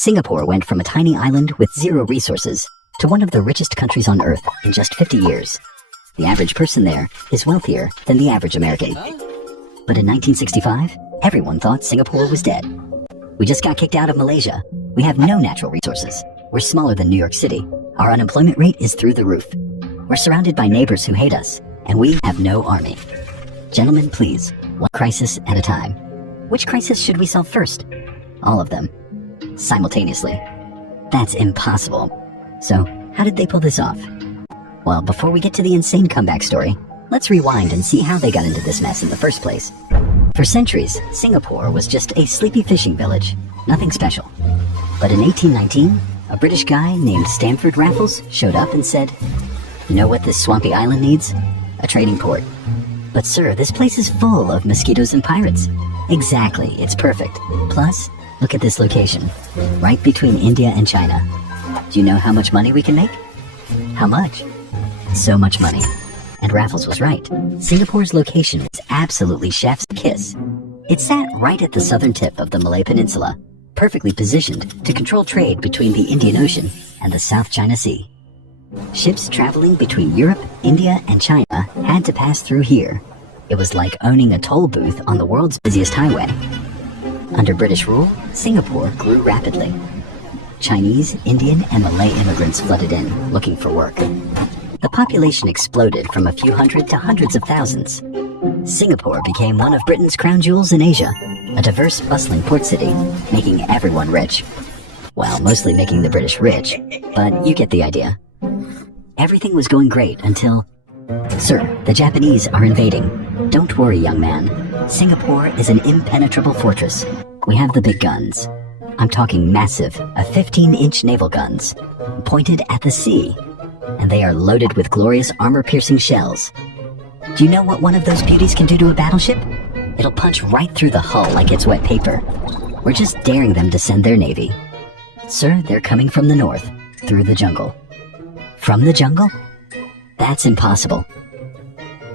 Singapore went from a tiny island with zero resources to one of the richest countries on Earth in just 50 years. The average person there is wealthier than the average American. But in 1965, everyone thought Singapore was dead. We just got kicked out of Malaysia. We have no natural resources. We're smaller than New York City. Our unemployment rate is through the roof. We're surrounded by neighbors who hate us, and we have no army. Gentlemen, please, one crisis at a time. Which crisis should we solve first? All of them. Simultaneously. That's impossible. So, how did they pull this off? Well, before we get to the insane comeback story, let's rewind and see how they got into this mess in the first place. For centuries, Singapore was just a sleepy fishing village, nothing special. But in 1819, a British guy named Stamford Raffles showed up and said, "You know what this swampy island needs? A trading port." "But sir, this place is full of mosquitoes and pirates." "Exactly, it's perfect. Plus, look at this location, right between India and China. Do you know how much money we can make?" "How much?" "So much money." And Raffles was right. Singapore's location was absolutely chef's kiss. It sat right at the southern tip of the Malay Peninsula, perfectly positioned to control trade between the Indian Ocean and the South China Sea. Ships traveling between Europe, India, and China had to pass through here. It was like owning a toll booth on the world's busiest highway. Under British rule, Singapore grew rapidly. Chinese, Indian, and Malay immigrants flooded in, looking for work. The population exploded from a few hundred to hundreds of thousands. Singapore became one of Britain's crown jewels in Asia, a diverse, bustling port city, making everyone rich. Well, mostly making the British rich, but you get the idea. Everything was going great until... "Sir, the Japanese are invading. Don't worry, young man. Singapore is an impenetrable fortress. We have the big guns. I'm talking massive, a 15-inch naval guns, pointed at the sea. And they are loaded with glorious armor-piercing shells. Do you know what one of those beauties can do to a battleship? It'll punch right through the hull like it's wet paper. We're just daring them to send their navy. Sir, they're coming from the north, through the jungle." "From the jungle? That's impossible.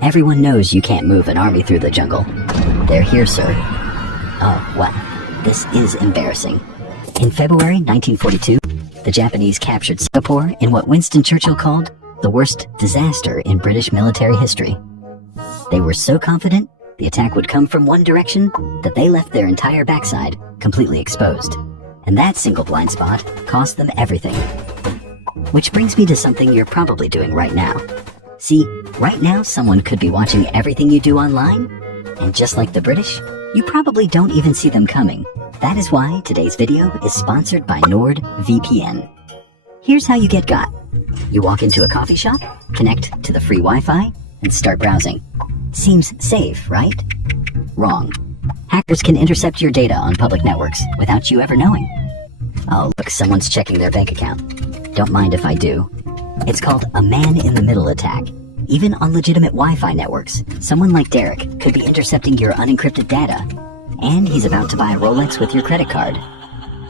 Everyone knows you can't move an army through the jungle. They're here, sir." "Oh, well, this is embarrassing." In February 1942, the Japanese captured Singapore in what Winston Churchill called the worst disaster in British military history. They were so confident the attack would come from one direction that they left their entire backside completely exposed. And that single blind spot cost them everything. Which brings me to something you're probably doing right now. See, right now someone could be watching everything you do online, and just like the British, you probably don't even see them coming. That is why today's video is sponsored by NordVPN. Here's how you get got. You walk into a coffee shop, connect to the free Wi-Fi, and start browsing. Seems safe, right? Wrong. Hackers can intercept your data on public networks without you ever knowing. Oh, look, someone's checking their bank account. Don't mind if I do. It's called a man-in-the-middle attack. Even on legitimate Wi-Fi networks, someone like Derek could be intercepting your unencrypted data. And he's about to buy a Rolex with your credit card.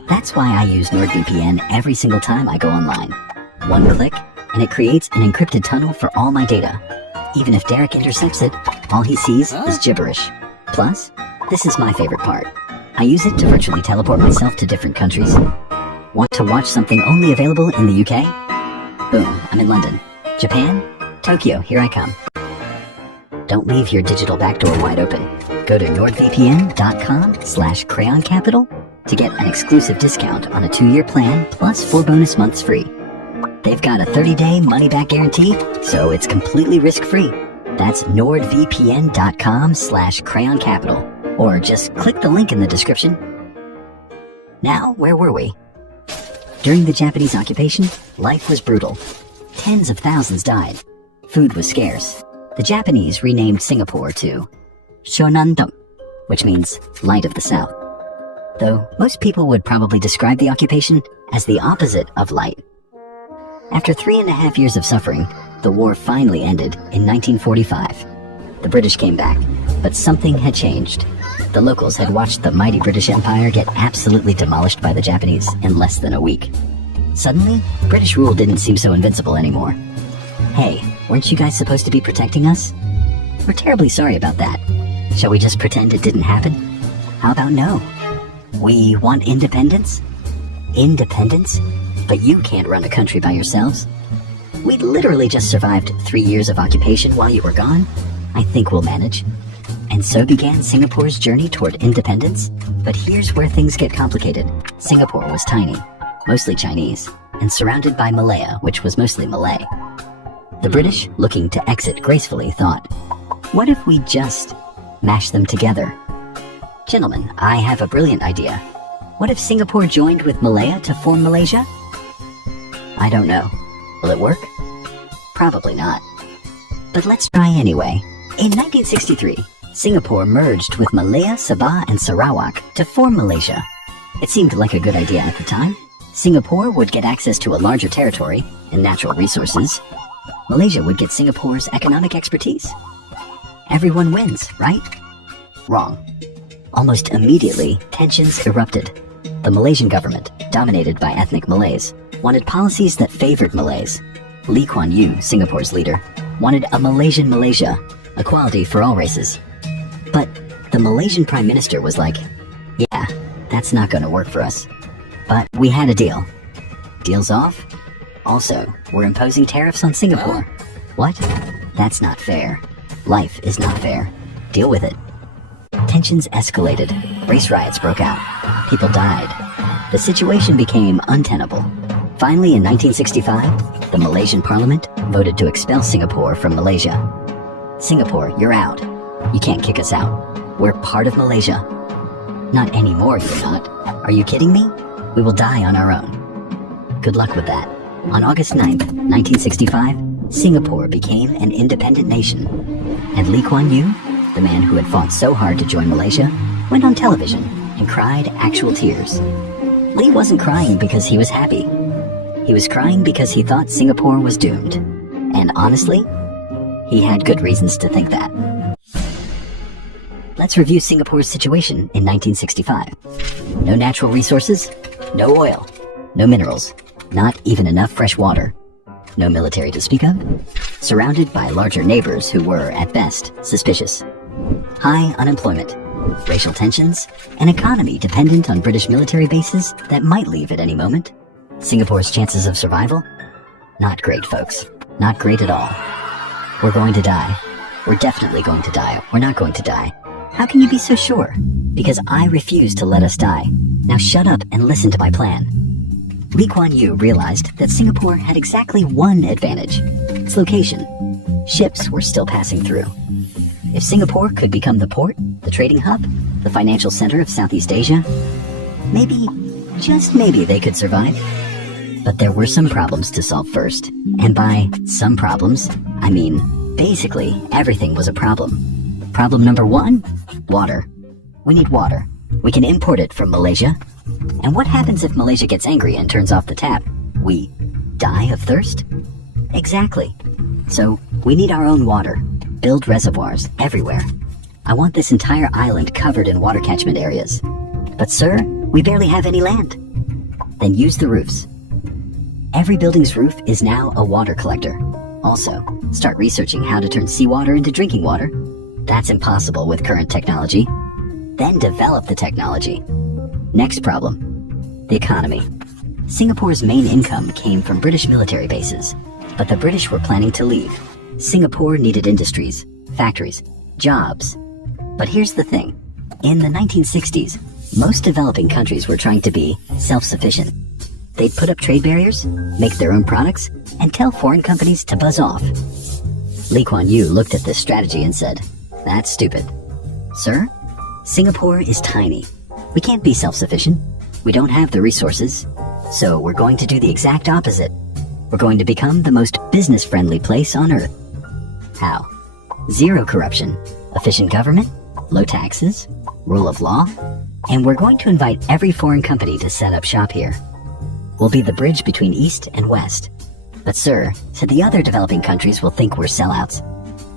That's why I use NordVPN every single time I go online. One click, and it creates an encrypted tunnel for all my data. Even if Derek intercepts it, all he sees is gibberish. Plus, this is my favorite part. I use it to virtually teleport myself to different countries. Want to watch something only available in the UK? Boom, I'm in London. Japan? Tokyo, here I come. Don't leave your digital backdoor wide open. Go to nordvpn.com/crayoncapital to get an exclusive discount on a 2-year plan plus 4 bonus months free. They've got a 30-day money-back guarantee, so it's completely risk-free. That's nordvpn.com/crayoncapital, or just click the link in the description. Now, where were we? During the Japanese occupation, life was brutal. Tens of thousands died. Food was scarce. The Japanese renamed Singapore to Shonandong, which means light of the south. Though most people would probably describe the occupation as the opposite of light. After 3.5 years of suffering, the war finally ended in 1945. The British came back, but something had changed. The locals had watched the mighty British Empire get absolutely demolished by the Japanese in less than a week. Suddenly, British rule didn't seem so invincible anymore. Hey, weren't you guys supposed to be protecting us? We're terribly sorry about that. Shall we just pretend it didn't happen? How about no? We want independence? Independence? But you can't run a country by yourselves. We literally just survived 3 years of occupation while you were gone. I think we'll manage. And so began Singapore's journey toward independence. But here's where things get complicated. Singapore was tiny, mostly Chinese, and surrounded by Malaya, which was mostly Malay. The British, looking to exit gracefully, thought, what if we just mash them together? Gentlemen, I have a brilliant idea. What if Singapore joined with Malaya to form Malaysia? I don't know. Will it work? Probably not. But let's try anyway. In 1963, Singapore merged with Malaya, Sabah, and Sarawak to form Malaysia. It seemed like a good idea at the time. Singapore would get access to a larger territory and natural resources. Malaysia would get Singapore's economic expertise. Everyone wins, right? Wrong. Almost immediately, tensions erupted. The Malaysian government, dominated by ethnic Malays, wanted policies that favored Malays. Lee Kuan Yew, Singapore's leader, wanted a Malaysian Malaysia, equality for all races. But the Malaysian Prime Minister was like, yeah, that's not going to work for us. But we had a deal. Deal's off? Also, we're imposing tariffs on Singapore. What? That's not fair. Life is not fair. Deal with it. Tensions escalated. Race riots broke out. People died. The situation became untenable. Finally, in 1965, the Malaysian parliament voted to expel Singapore from Malaysia. Singapore, you're out. You can't kick us out. We're part of Malaysia. Not anymore, you're not. Are you kidding me? We will die on our own. Good luck with that. On August 9th, 1965, Singapore became an independent nation. And Lee Kuan Yew, the man who had fought so hard to join Malaysia, went on television and cried actual tears. Lee wasn't crying because he was happy. He was crying because he thought Singapore was doomed. And honestly, he had good reasons to think that. Let's review Singapore's situation in 1965. No natural resources, no oil, no minerals, not even enough fresh water. No military to speak of. Surrounded by larger neighbors who were, at best, suspicious. High unemployment, racial tensions, an economy dependent on British military bases that might leave at any moment. Singapore's chances of survival? Not great, folks. Not great at all. We're going to die. We're definitely going to die. We're not going to die. How can you be so sure? Because I refuse to let us die. Now shut up and listen to my plan. Lee Kuan Yew realized that Singapore had exactly one advantage: its location. Ships were still passing through. If Singapore could become the port, the trading hub, the financial center of Southeast Asia, maybe, just maybe they could survive. But there were some problems to solve first. And by some problems, I mean, basically, everything was a problem. Problem number one, water. We need water. We can import it from Malaysia. And what happens if Malaysia gets angry and turns off the tap? We die of thirst? Exactly. So, we need our own water. Build reservoirs everywhere. I want this entire island covered in water catchment areas. But sir, we barely have any land. Then use the roofs. Every building's roof is now a water collector. Also, start researching how to turn seawater into drinking water. That's impossible with current technology. Then develop the technology. Next problem, the economy. Singapore's main income came from British military bases, but the British were planning to leave. Singapore needed industries, factories, jobs. But here's the thing. In the 1960s, most developing countries were trying to be self-sufficient. They'd put up trade barriers, make their own products, and tell foreign companies to buzz off. Lee Kuan Yew looked at this strategy and said, "That's stupid. Sir, Singapore is tiny. We can't be self-sufficient. We don't have the resources. So we're going to do the exact opposite. We're going to become the most business-friendly place on Earth." How? Zero corruption, efficient government, low taxes, rule of law, and we're going to invite every foreign company to set up shop here. We'll be the bridge between East and West. But sir, said the other developing countries will think we're sellouts.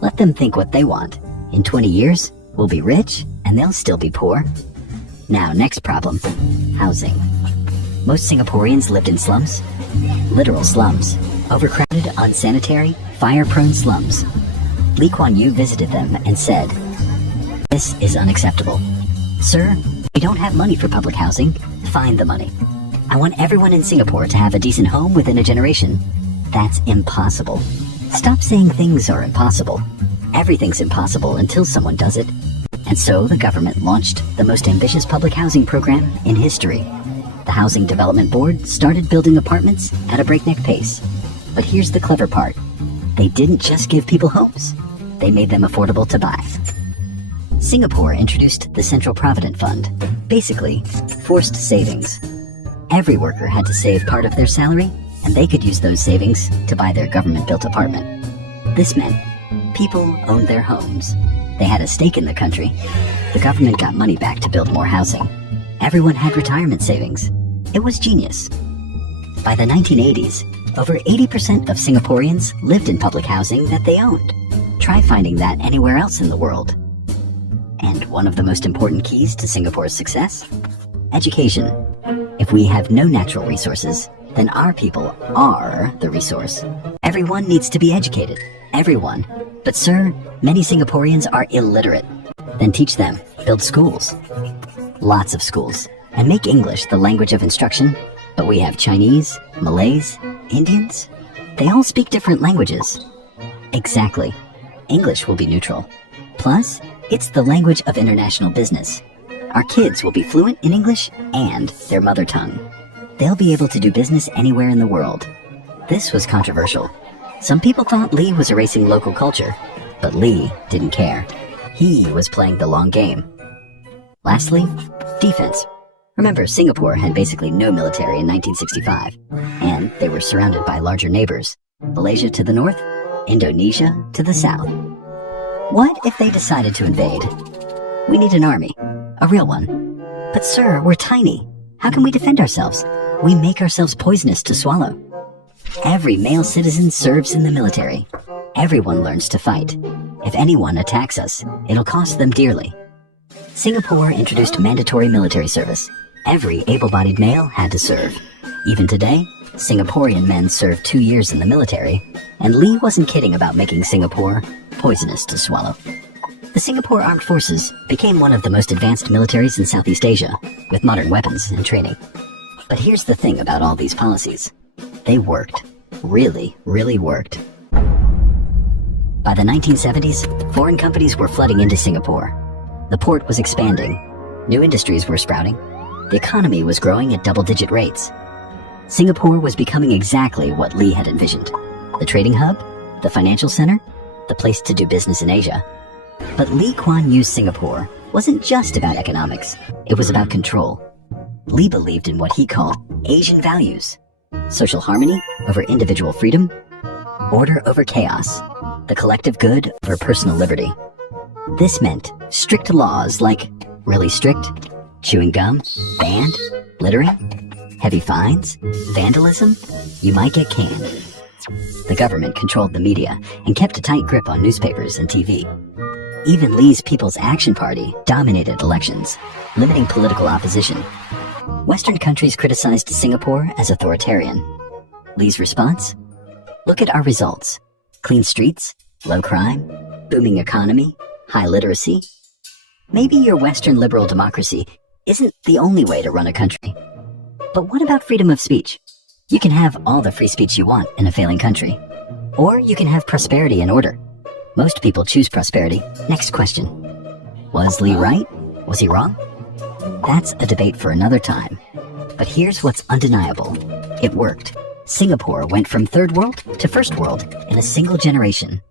Let them think what they want. In 20 years, we'll be rich, and they'll still be poor. Now, next problem, housing. Most Singaporeans lived in slums. Literal slums. Overcrowded, unsanitary, fire-prone slums. Lee Kuan Yew visited them and said, "This is unacceptable. Sir, we don't have money for public housing. Find the money." I want everyone in Singapore to have a decent home within a generation. That's impossible. Stop saying things are impossible. Everything's impossible until someone does it. And so the government launched the most ambitious public housing program in history. The Housing Development Board started building apartments at a breakneck pace. But here's the clever part. They didn't just give people homes. They made them affordable to buy. Singapore introduced the Central Provident Fund, basically forced savings. Every worker had to save part of their salary, and they could use those savings to buy their government-built apartment. This meant people owned their homes. They had a stake in the country. The government got money back to build more housing. Everyone had retirement savings. It was genius. By the 1980s, over 80% of Singaporeans lived in public housing that they owned. Try finding that anywhere else in the world. And one of the most important keys to Singapore's success? Education. If we have no natural resources, then our people are the resource. Everyone needs to be educated. Everyone. But sir, many Singaporeans are illiterate. Then teach them. Build schools. Lots of schools. And make English the language of instruction. But we have Chinese, Malays, Indians. They all speak different languages. Exactly. English will be neutral. Plus, it's the language of international business. Our kids will be fluent in English and their mother tongue. They'll be able to do business anywhere in the world. This was controversial. Some people thought Lee was erasing local culture, but Lee didn't care. He was playing the long game. Lastly, defense. Remember, Singapore had basically no military in 1965, and they were surrounded by larger neighbors. Malaysia to the north, Indonesia to the south. What if they decided to invade? We need an army, a real one. But sir, we're tiny. How can we defend ourselves? We make ourselves poisonous to swallow. Every male citizen serves in the military. Everyone learns to fight. If anyone attacks us, it'll cost them dearly. Singapore introduced mandatory military service. Every able-bodied male had to serve. Even today, Singaporean men serve 2 years in the military, and Lee wasn't kidding about making Singapore poisonous to swallow. The Singapore Armed Forces became one of the most advanced militaries in Southeast Asia, with modern weapons and training. But here's the thing about all these policies. They worked. Really, really worked. By the 1970s, foreign companies were flooding into Singapore. The port was expanding. New industries were sprouting. The economy was growing at double-digit rates. Singapore was becoming exactly what Lee had envisioned. The trading hub, the financial center, the place to do business in Asia. But Lee Kuan Yew's Singapore wasn't just about economics. It was about control. Lee believed in what he called Asian values. Social harmony over individual freedom, order over chaos, the collective good over personal liberty. This meant strict laws like really strict, chewing gum, banned, littering, heavy fines, vandalism, you might get canned. The government controlled the media and kept a tight grip on newspapers and TV. Even Lee's People's Action Party dominated elections, limiting political opposition. Western countries criticized Singapore as authoritarian. Lee's response? Look at our results. Clean streets, low crime, booming economy, high literacy. Maybe your Western liberal democracy isn't the only way to run a country. But what about freedom of speech? You can have all the free speech you want in a failing country. Or you can have prosperity and order. Most people choose prosperity. Next question. Was Lee right? Was he wrong? That's a debate for another time. But here's what's undeniable. It worked. Singapore went from third world to first world in a single generation.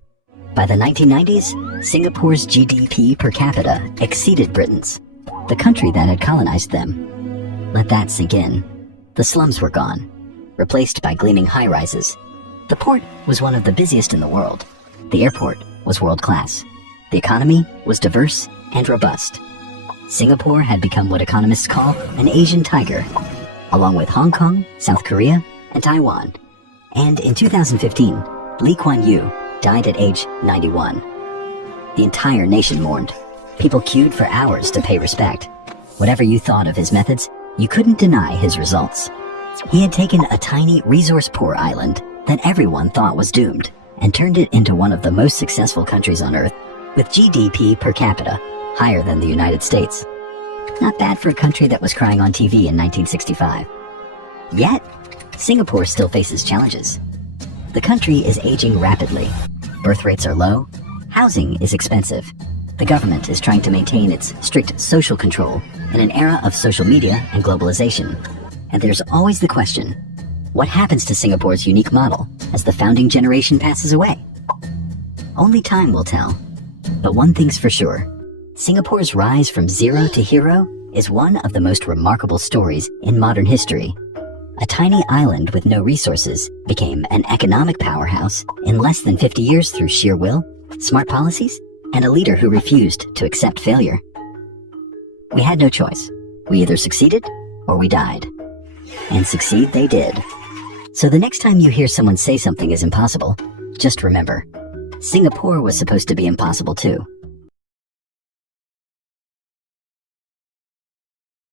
By the 1990s, Singapore's GDP per capita exceeded Britain's, the country that had colonized them. Let that sink in. The slums were gone, replaced by gleaming high-rises. The port was one of the busiest in the world. The airport was world-class. The economy was diverse and robust. Singapore had become what economists call an Asian tiger, along with Hong Kong, South Korea, and Taiwan. And in 2015, Lee Kuan Yew died at age 91. The entire nation mourned. People queued for hours to pay respect. Whatever you thought of his methods, you couldn't deny his results. He had taken a tiny, resource-poor island that everyone thought was doomed and turned it into one of the most successful countries on Earth, with GDP per capita higher than the United States. Not bad for a country that was crying on TV in 1965. Yet, Singapore still faces challenges. The country is aging rapidly. Birth rates are low. Housing is expensive. The government is trying to maintain its strict social control in an era of social media and globalization. And there's always the question, what happens to Singapore's unique model as the founding generation passes away? Only time will tell. But one thing's for sure, Singapore's rise from zero to hero is one of the most remarkable stories in modern history. A tiny island with no resources became an economic powerhouse in less than 50 years through sheer will, smart policies, and a leader who refused to accept failure. We had no choice. We either succeeded or we died. And succeed they did. So the next time you hear someone say something is impossible, just remember, Singapore was supposed to be impossible too.